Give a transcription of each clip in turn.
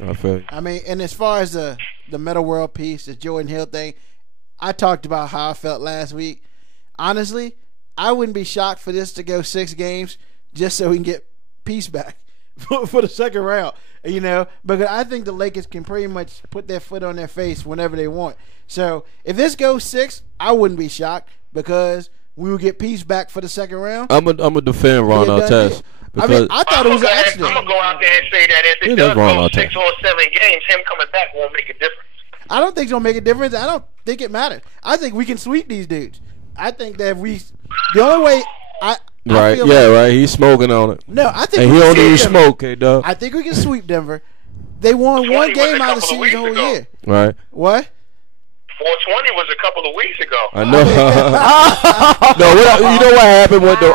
I feel you. I mean, and as far as the Meta World piece, the Jordan Hill thing, I talked about how I felt last week. Honestly, I wouldn't be shocked for this to go 6 games just so we can get Peace back for the second round. You know, because I think the Lakers can pretty much put their foot on their face whenever they want. So if this goes 6, I wouldn't be shocked because we will get Peace back for the second round. I'm a defend Ron Artest. I mean, I thought it was an accident. I'm going to go out there and say that if it does go 6 or 7 games, him coming back won't make a difference. I don't think it's going to make a difference. I don't think it matters. I think we can sweep these dudes. I think that the only way right, feel right. He's smoking on it. No, I think and he don't even smoke, dog. I think we can sweep Denver. They won one game out of the season the whole year. Right. What? 420 was a couple of weeks ago. I know. No, you know what happened with the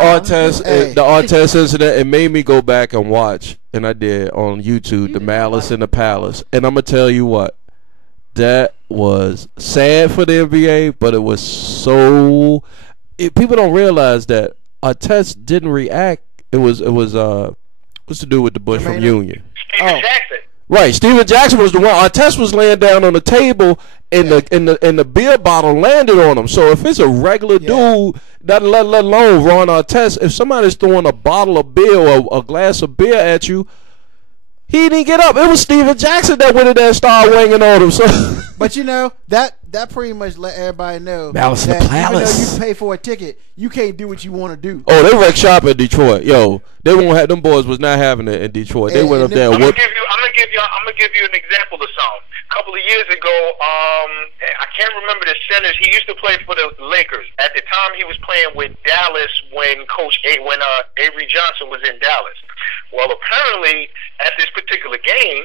Artest incident? It made me go back and watch, and I did on YouTube, The Malice in the Palace. And I'm gonna tell you what, that was sad for the NBA, but it was so. People don't realize that Artest didn't react. It was what's to do with the Bush from Union? Steven Jackson. Right, Steven Jackson was the one. Artest was laying down on the table, and the beer bottle landed on him. So if it's a regular dude, let alone Ron Artest, if somebody's throwing a bottle of beer or a glass of beer at you, he didn't get up. It was Steven Jackson that went in there and started winging on him. So, but you know that pretty much let everybody know Malice that in the Palace. even though you pay for a ticket, you can't do what you want to do. Oh, they wrecked shop in Detroit. Yo, they won't have them boys was not having it in Detroit. They went up there. I'm gonna give you an example of something. A couple of years ago, I can't remember the centers. He used to play for the Lakers. At the time, he was playing with Dallas when Avery Johnson was in Dallas. Well, apparently, at this particular game,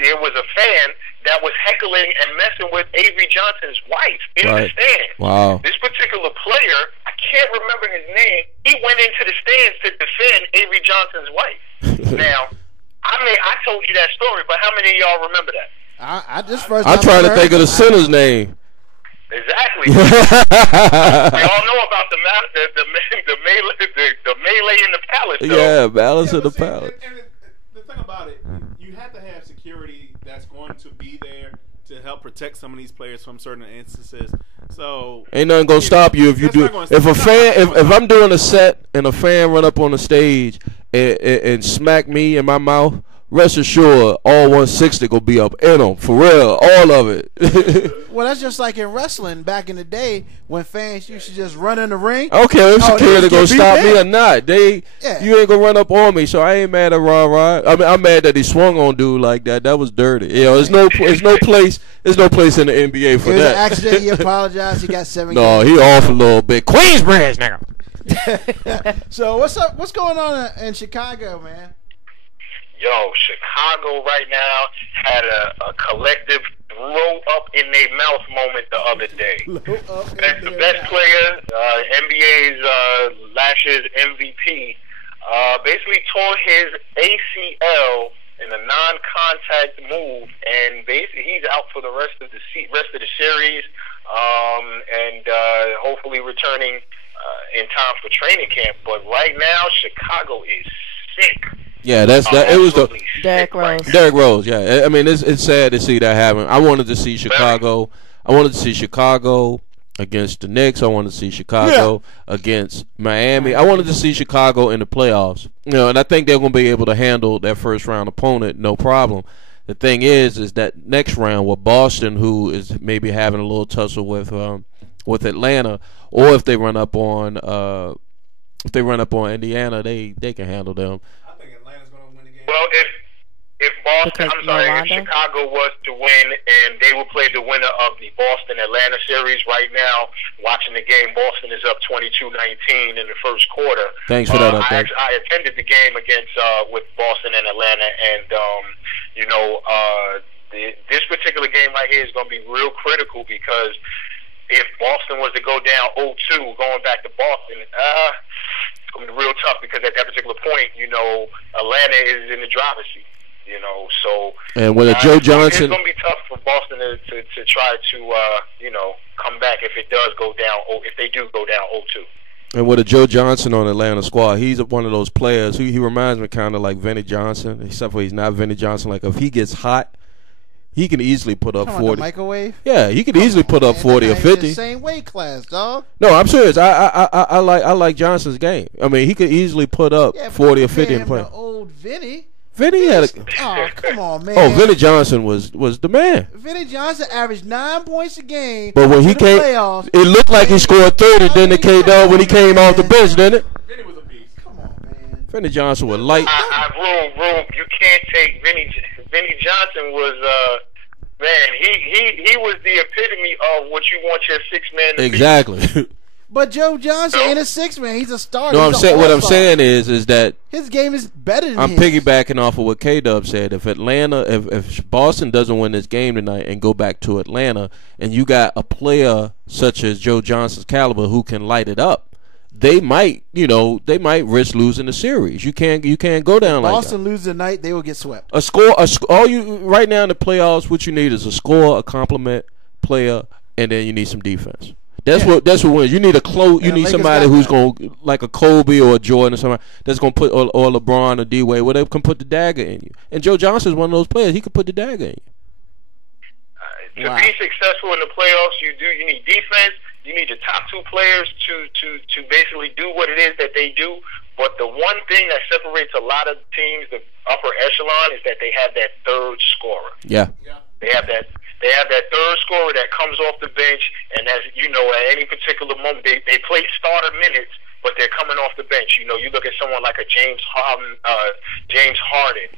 there was a fan that was heckling and messing with Avery Johnson's wife in the stand. Wow. This particular player, I can't remember his name, he went into the stands to defend Avery Johnson's wife. Now, I told you that story, but how many of y'all remember that? I'm trying to think of the center's name. Exactly. We all know about the melee in the palace. Though. Yeah, Malice in the Palace. And the thing about it, you have to have security that's going to be there to help protect some of these players from certain instances. So ain't nothing gonna stop you if you do. If I'm doing a set and a fan run up on the stage and smack me in my mouth, rest assured, all 160 gonna be up in them for real, all of it. Well, that's just like in wrestling back in the day when fans used to just run in the ring. Okay, if security gonna stop me or not, you ain't gonna run up on me. So I ain't mad at Ron. I mean, I'm mad that he swung on dude like that. That was dirty. You know, there's no place in the NBA for that. It was an accident. He apologized. He got 7 No, games. he off a little bit. Queensbridge now. So what's up? What's going on in Chicago, man? Yo, Chicago right now had a collective throw up in their mouth moment the other day. The best player, NBA's last year's MVP, basically tore his ACL in a non-contact move, and basically he's out for the rest of the series, and hopefully returning in time for training camp. But right now, Chicago is sick. Yeah, it was the Derrick Rose. Derrick Rose, yeah. I mean, it's sad to see that happen. I wanted to see Chicago. I wanted to see Chicago against the Knicks. I wanted to see Chicago against Miami. I wanted to see Chicago in the playoffs. You know, and I think they're going to be able to handle their first round opponent no problem. The thing is that next round with Boston, who is maybe having a little tussle with Atlanta, or if they run up on Indiana, they can handle them. Well, if Chicago was to win and they will play the winner of the Boston-Atlanta series right now, watching the game, Boston is up 22-19 in the first quarter. Thanks for that update. I attended the game against with Boston and Atlanta, and this particular game right here is going to be real critical because if Boston was to go down 0-2 going back to Boston, it's going to be real tough because at that particular point, Atlanta is in the driver's seat. So and with Joe Johnson, it's going to be tough for Boston to try to come back if it does go down. If they do go down 0-2. And with a Joe Johnson on the Atlanta squad, he's one of those players. He reminds me kind of like Vinny Johnson, except for he's not Vinny Johnson. Like if he gets hot, he can easily put up 40. Microwave? Yeah, he can easily put up 40 or 50. Same weight class, dog. No, I'm serious. I like Johnson's game. I mean, he could easily put up 40 or 50 and play. Old Vinny. Vinny had a. Oh, come on, man. Oh, Vinny Johnson was the man. Vinny Johnson averaged 9 points a game. But when he came, playoffs, it looked like he scored 30. Then it came down when he came off the bench, didn't it? Vinny was a beast. Come on, man. Vinny Johnson was light. Rube, you can't take Vinny Johnson was man. He was the epitome of what you want your 6-man to be. Exactly. But Joe Johnson ain't a 6-man. He's a starter. No, what I'm saying is that his game is better than I'm his. piggybacking off of what K-Dub said. If Boston doesn't win this game tonight and go back to Atlanta, and you got a player such as Joe Johnson's caliber who can light it up, they might risk losing the series. You can't go down like that. Boston loses tonight, they will get swept. All you right now in the playoffs, what you need is a score, a compliment player, and then you need some defense. That's what wins. You need you need somebody who's going like a Kobe or a Jordan or somebody that's going to put or LeBron or D-Wade, where they can put the dagger in you. And Joe Johnson is one of those players. He could put the dagger in you. To be successful in the playoffs, you need defense. You need the top 2 players to basically do what it is that they do. But the one thing that separates a lot of teams, the upper echelon, is that they have that third scorer. Yeah. They have that third scorer that comes off the bench, and as you know, at any particular moment, they play starter minutes, but they're coming off the bench. You know, you look at someone like a James Harden.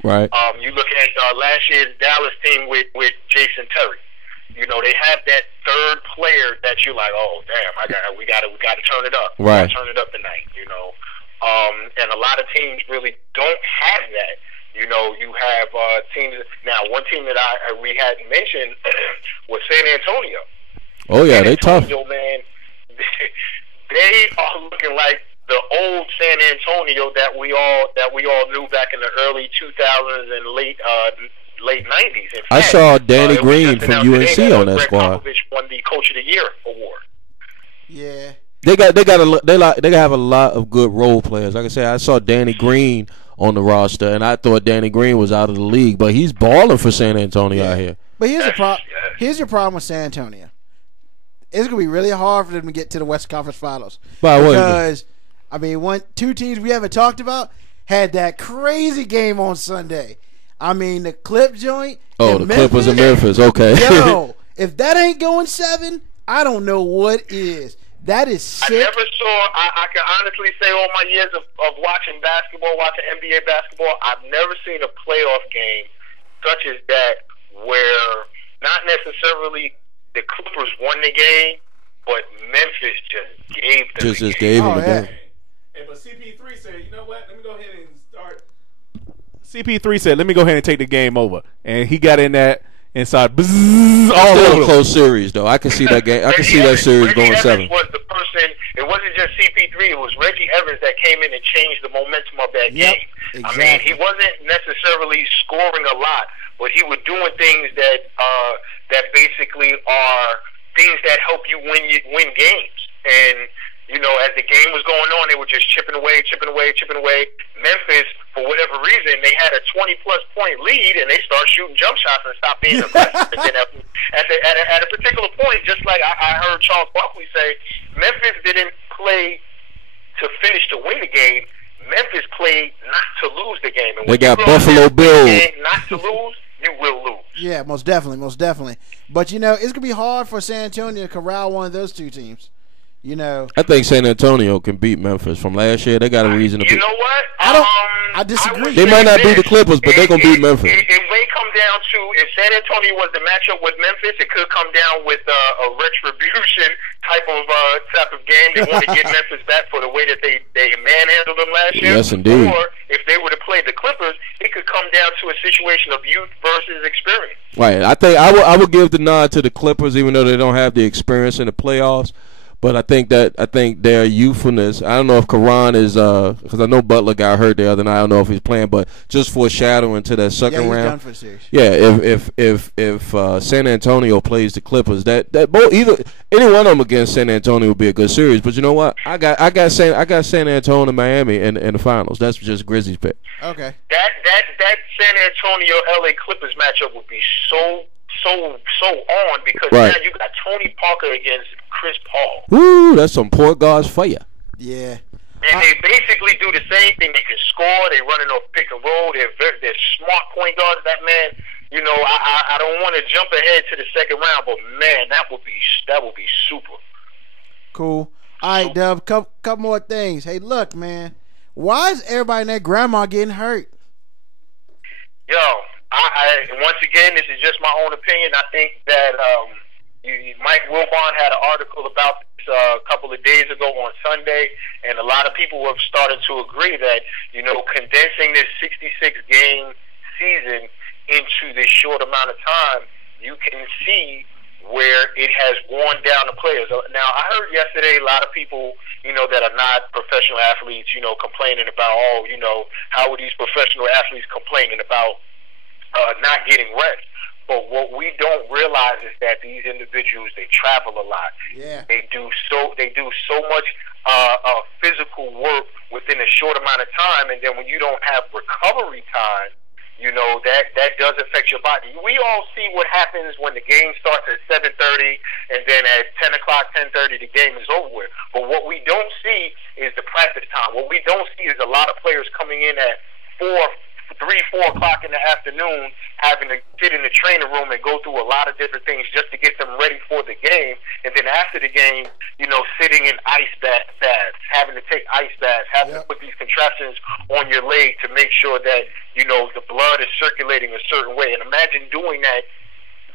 Right. You look at last year's Dallas team with Jason Terry. You know, they have that third player that you're like, oh damn, we got to turn it up. Right. Turn it up tonight. You know, and a lot of teams really don't have that. You know, you have teams. Now, one team that we hadn't mentioned was San Antonio. Oh yeah, they tough. Man, they are looking like the old San Antonio that we all knew back in the early 2000s and late 90s. In fact, I saw Danny Green from UNC on that squad. Popovich won the Coach of the Year award. Yeah. They have a lot of good role players. Like I said, I saw Danny Green on the roster, and I thought Danny Green was out of the league, but he's balling for San Antonio out here. But here's your problem with San Antonio. It's gonna be really hard for them to get to the West Conference Finals because two teams we haven't talked about had that crazy game on Sunday. I mean, the Clip joint. Oh, the Clippers in Memphis. Okay. Yo, if that ain't going 7, I don't know what is. That is sick. I never saw. I can honestly say, all my years of watching basketball, watching NBA basketball, I've never seen a playoff game such as that where not necessarily the Clippers won the game, but Memphis just gave them just gave them the game. But CP3 said, you know what? Let me go ahead and start. CP3 said, let me go ahead and take the game over, and he got in that. Inside, still a close series though. I can see that game. I can see that series going 7. Was the person? It wasn't just CP3. It was Reggie Evans that came in and changed the momentum of that game. Exactly. I mean, he wasn't necessarily scoring a lot, but he was doing things that basically are things that help you win games. And you know, as the game was going on, they were just chipping away. Memphis, for whatever reason, they had a 20-plus point lead, and they started shooting jump shots and stopped being aggressive. And then at a particular point, just like I heard Charles Barkley say, Memphis didn't play to finish to win the game. Memphis played not to lose the game. And they got Buffalo Bills. Not to lose, you will lose. Yeah, most definitely. But, you know, it's going to be hard for San Antonio to corral one of those two teams. You know, I think San Antonio can beat Memphis from last year. They got a reason to beat. You know what? I disagree. They might not beat the Clippers, but they're going to beat Memphis. It may come down to, if San Antonio was the matchup with Memphis, it could come down with a retribution type of game. They want to get Memphis back for the way that they manhandled them last year. Yes, indeed. Or if they were to play the Clippers, it could come down to a situation of youth versus experience. Right. I think I would give the nod to the Clippers, even though they don't have the experience in the playoffs. But I think their youthfulness. I don't know if Karan is because I know Butler got hurt the other night. I don't know if he's playing, but just foreshadowing to that second he's round. Done for the series. Yeah, if San Antonio plays the Clippers, that both either any one of them against San Antonio would be a good series. But you know what? I got San Antonio and Miami in the finals. That's just Grizzlies pick. Okay. That San Antonio LA Clippers matchup would be so on because right. now you got Tony Parker against Chris Paul. Woo, that's some point guards for you. Yeah. And they basically do the same thing. They can score. They running off pick and roll. They're smart point guards. That man, you know, I don't want to jump ahead to the second round, but man, that would be super. Cool. All right, Dub. Couple more things. Hey, look, man. Why is everybody and their grandma getting hurt? Yo, I once again, this is just my own opinion. I think that Mike Wilbon had an article about this a couple of days ago on Sunday, and a lot of people have started to agree that, you know, condensing this 66-game season into this short amount of time, you can see where it has worn down the players. Now, I heard yesterday a lot of people, you know, that are not professional athletes, you know, complaining about, oh, you know, how are these professional athletes complaining about not getting rest? But what we don't realize is that these individuals, they travel a lot. Yeah. They do so much physical work within a short amount of time, and then when you don't have recovery time, you know, that does affect your body. We all see what happens when the game starts at 7:30, and then at 10 o'clock, 10:30, the game is over with. But what we don't see is the practice time. What we don't see is a lot of players coming in at 3-4 o'clock in the afternoon, having to sit in the training room and go through a lot of different things just to get them ready for the game. And then after the game, you know, sitting in ice baths, having to take ice baths, having to put these contraptions on your leg to make sure that, you know, the blood is circulating a certain way. And imagine doing that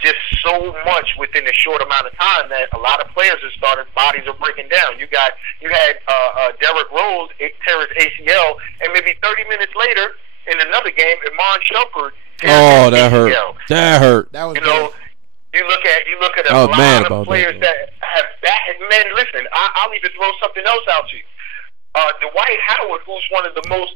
just so much within a short amount of time that a lot of players have started, bodies are breaking down. You had Derrick Rose tear his ACL, and maybe 30 minutes later, in another game, Iman Shumpert. Oh, that hurt. That hurt. That was you know, you look at a lot of players that have back. Man, listen, I'll even throw something else out to you. Dwight Howard, who's one of the most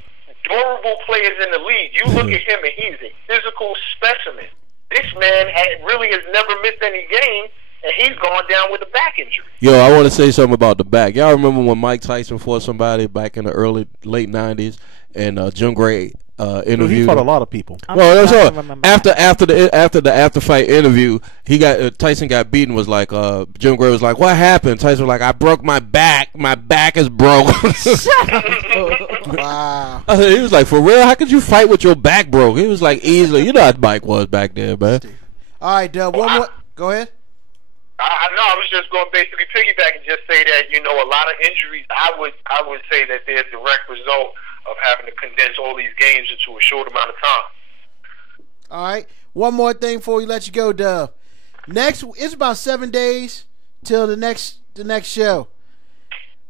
durable players in the league. You look at him, and he's a physical specimen. This man really has never missed any game, and he's gone down with a back injury. Yo, I want to say something about the back. Y'all remember when Mike Tyson fought somebody back in the late 90s, and Jim Gray interview. He fought a lot of people. Well, that's all. After the fight interview, Tyson got beaten. Was like Jim Gray was like, "What happened?" Tyson was like, "I broke my back. My back is broke." Wow. He was like, "For real? How could you fight with your back broke?" He was like, "Easily." You know how Mike was back there, man. All right, Dub. One more. Go ahead. I was just going to basically piggyback and just say that, you know, a lot of injuries. I would say that they're a direct result of having to condense all these games into a short amount of time. All right. One more thing before we let you go, Dub. It's about 7 days till the next show.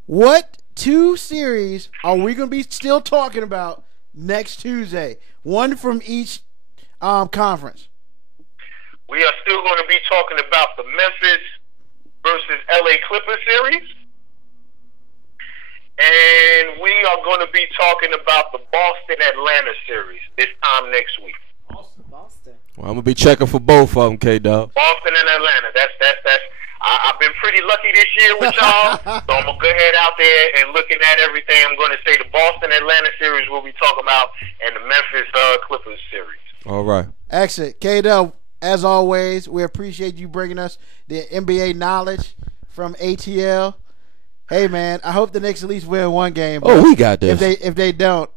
What two series are we going to be still talking about next Tuesday? One from each conference. We are still going to be talking about the Memphis versus LA Clippers series. And we are going to be talking about the Boston-Atlanta series this time next week. Boston. Well, I'm going to be checking for both of them, K-Dog. Boston and Atlanta. I've been pretty lucky this year with y'all, so I'm going to go ahead out there and looking at everything. I'm going to say the Boston-Atlanta series we'll be talking about and the Memphis Clippers series. All right. Excellent. K-Dub, as always, we appreciate you bringing us the NBA knowledge from ATL. Hey, man, I hope the Knicks at least win one game. Oh, we got this. If they don't,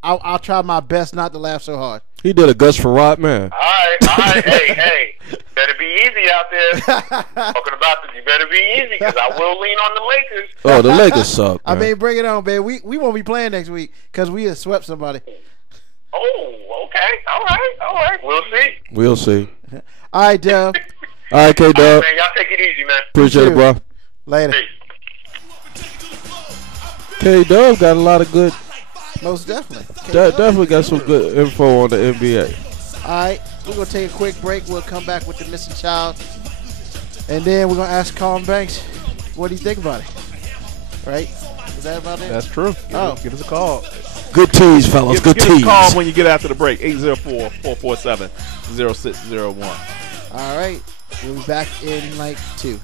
I'll try my best not to laugh so hard. He did a Gus Farad, man. All right. Hey, better be easy out there. Talking about this, you better be easy because I will lean on the Lakers. Oh, the Lakers suck, man. I mean, bring it on, baby. We won't be playing next week because we have swept somebody. Oh, okay. All right. We'll see. All right, Dub. All right, K-Dub. All right, man, y'all take it easy, man. Appreciate it, bro. Later. Peace. K-Dub got a lot of good. Most definitely. Definitely got some good info on the NBA. All right, we're going to take a quick break. We'll come back with the missing child. And then we're going to ask Colin Banks what do you think about it? Right? Is that about it? That's true. Give us a call. Good tease, fellas. Good give tease. Give us a call when you get after the break. 804-447-0601. All right. We'll be back in like 2.